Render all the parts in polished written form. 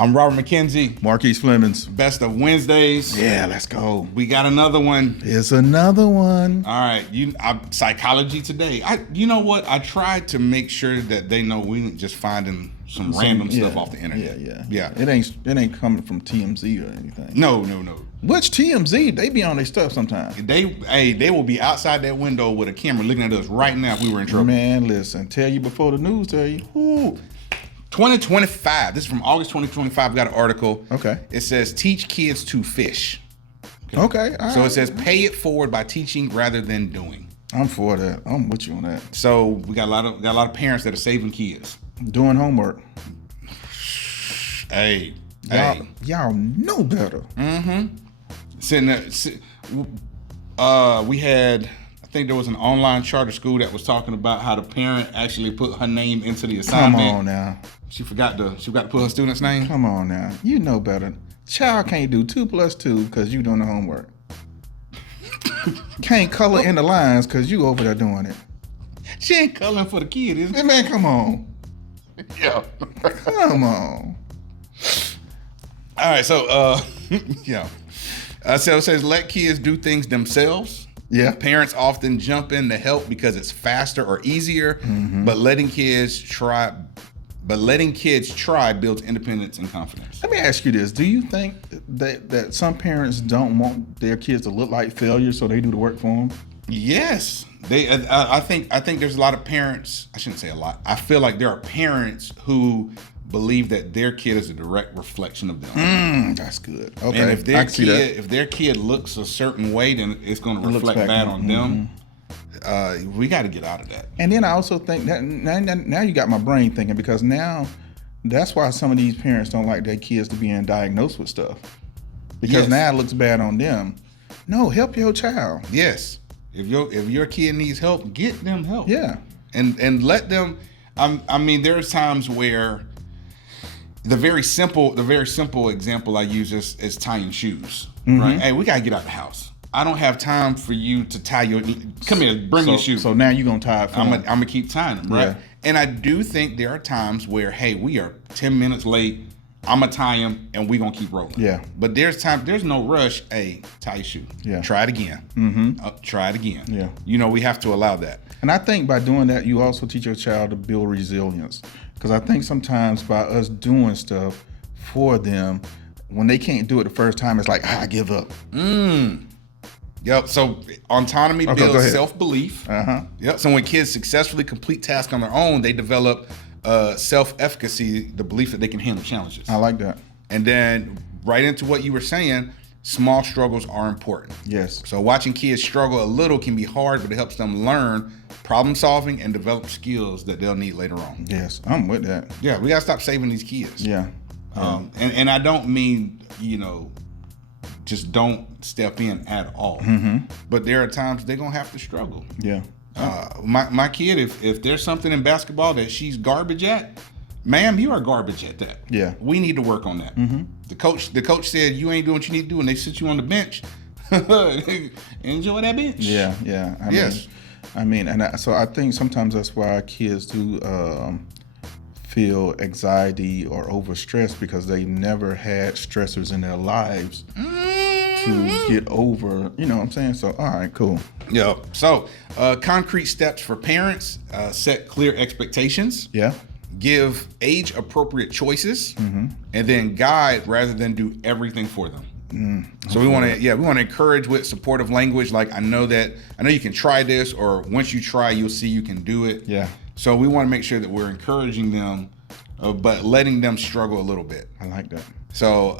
I'm Robert McKenzie. Marquise Flemings. Best of Wednesdays. Yeah, let's go. We got another one. It's another one. All right, psychology today. You know what? I tried to make sure that they know we ain't just finding some random stuff off the internet. Yeah. It ain't coming from TMZ or anything. No. Which TMZ? They be on their stuff sometimes. They will be outside that window with a camera looking at us right now if we were in trouble. Man, listen, tell you before the news tell you. Ooh. 2025. This is from August 2025. We got an article. Okay. It says teach kids to fish. Okay. So it says pay it forward by teaching rather than doing. I'm for that. I'm with you on that. So we got a lot of parents that are saving kids. Doing homework. Hey. Y'all know better. Mm-hmm. Sitting there, we had, I think there was an online charter school that was talking about how the parent actually put her name into the assignment. Come on now. She forgot to put her student's name. Come on now. You know better. Child can't do 2 + 2 because you doing the homework. Can't color in the lines because you over there doing it. She ain't coloring for the kid, is it? Hey, man, come on. Yeah. Come on. All right, so yeah. So it says let kids do things themselves. Yeah. Parents often jump in to help because it's faster or easier, but letting kids try builds independence and confidence. Let me ask you this. Do you think that some parents don't want their kids to look like failures so they do the work for them? Yes. I think there's a lot of parents, I shouldn't say a lot. I feel like there are parents who believe that their kid is a direct reflection of them. That's good. Okay. And if their kid looks a certain way, then it's going to reflect bad on them. We got to get out of that. And then I also think that now you got my brain thinking, because now that's why some of these parents don't like their kids to be diagnosed with stuff, because now it looks bad on them. No, help your child. Yes. If your kid needs help, get them help. Yeah. And let them. I mean, there's times where the very simple example I use is tying shoes. Right? Hey, we gotta get out the house. I don't have time for you to tie your. Come here, bring your shoes. So now you're gonna tie it for I'm gonna keep tying them, right? Yeah. And I do think there are times where, hey, we are 10 minutes late. I'm gonna tie them and we're gonna keep rolling. Yeah. But there's no rush. Hey, tie your shoe. Yeah. Try it again. Try it again. Yeah. We have to allow that. And I think by doing that, you also teach your child to build resilience. Because I think sometimes by us doing stuff for them, when they can't do it the first time, it's like, I give up. Yep. So autonomy builds self-belief. Yep. So when kids successfully complete tasks on their own, they develop self-efficacy, the belief that they can handle challenges. I like that. And then right into what you were saying, small struggles are important. Yes. So watching kids struggle a little can be hard, but it helps them learn problem solving and develop skills that they'll need later on. Yes, I'm with that. Yeah, we gotta stop saving these kids. Yeah. And I don't mean, just don't step in at all. But there are times they're gonna have to struggle. Yeah. My kid, if there's something in basketball that she's garbage at, ma'am, you are garbage at that. Yeah. We need to work on that. The coach said you ain't doing what you need to do, and they sit you on the bench. Enjoy that bench. Yeah. So I think sometimes that's why our kids do feel anxiety or overstressed, because they never had stressors in their lives to get over. You know what I'm saying? So, all right, cool. Yeah. So, concrete steps for parents: set clear expectations. Yeah. Give age-appropriate choices, and then guide rather than do everything for them. So we want to encourage with supportive language, like I know you can try this, or once you try, you'll see you can do it. Yeah. So we want to make sure that we're encouraging them, but letting them struggle a little bit. I like that. So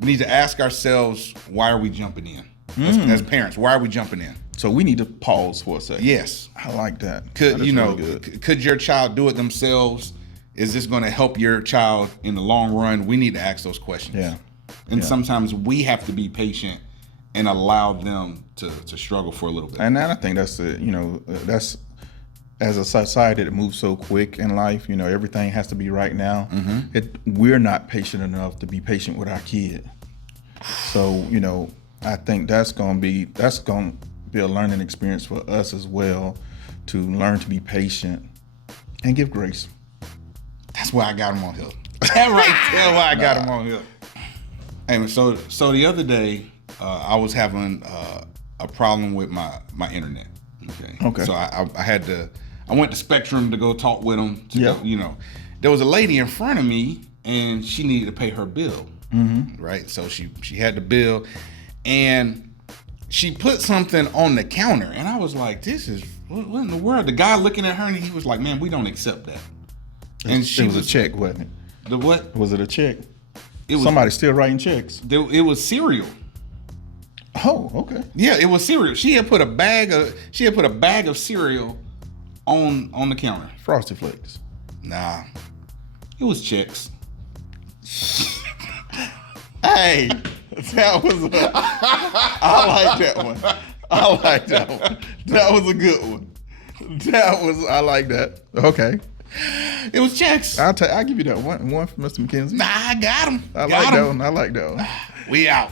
we need to ask ourselves, why are we jumping in? As parents, why are we jumping in? So we need to pause for a second. Yes. I like that. Could your child do it themselves? Is this going to help your child in the long run? We need to ask those questions. Yeah. And sometimes we have to be patient and allow them to struggle for a little bit. And I think that's that's, as a society that moves so quick in life, everything has to be right now. We're not patient enough to be patient with our kid. So, I think that's going to be a learning experience for us as well, to learn to be patient and give grace. That's why I got him on here. That right there why I got him on here. Hey, man, so the other day, I was having a problem with my internet. Okay. So I went to Spectrum to go talk with them. There was a lady in front of me, and she needed to pay her bill. Right. So she had the bill, and she put something on the counter, and I was like, "This is what in the world?" The guy looking at her, and he was like, "Man, we don't accept that." And it was a check, wasn't it? The what? Was it a check? It was somebody still writing checks. It was cereal. Oh, okay. Yeah, it was cereal. She had put a bag of cereal on the counter. Frosted Flakes. Nah, it was checks. Hey, that was. I like that one. That was a good one. I like that. Okay. It was checks. I'll give you that one for Mr. McKenzie. Nah, I got him. I like that one. We out.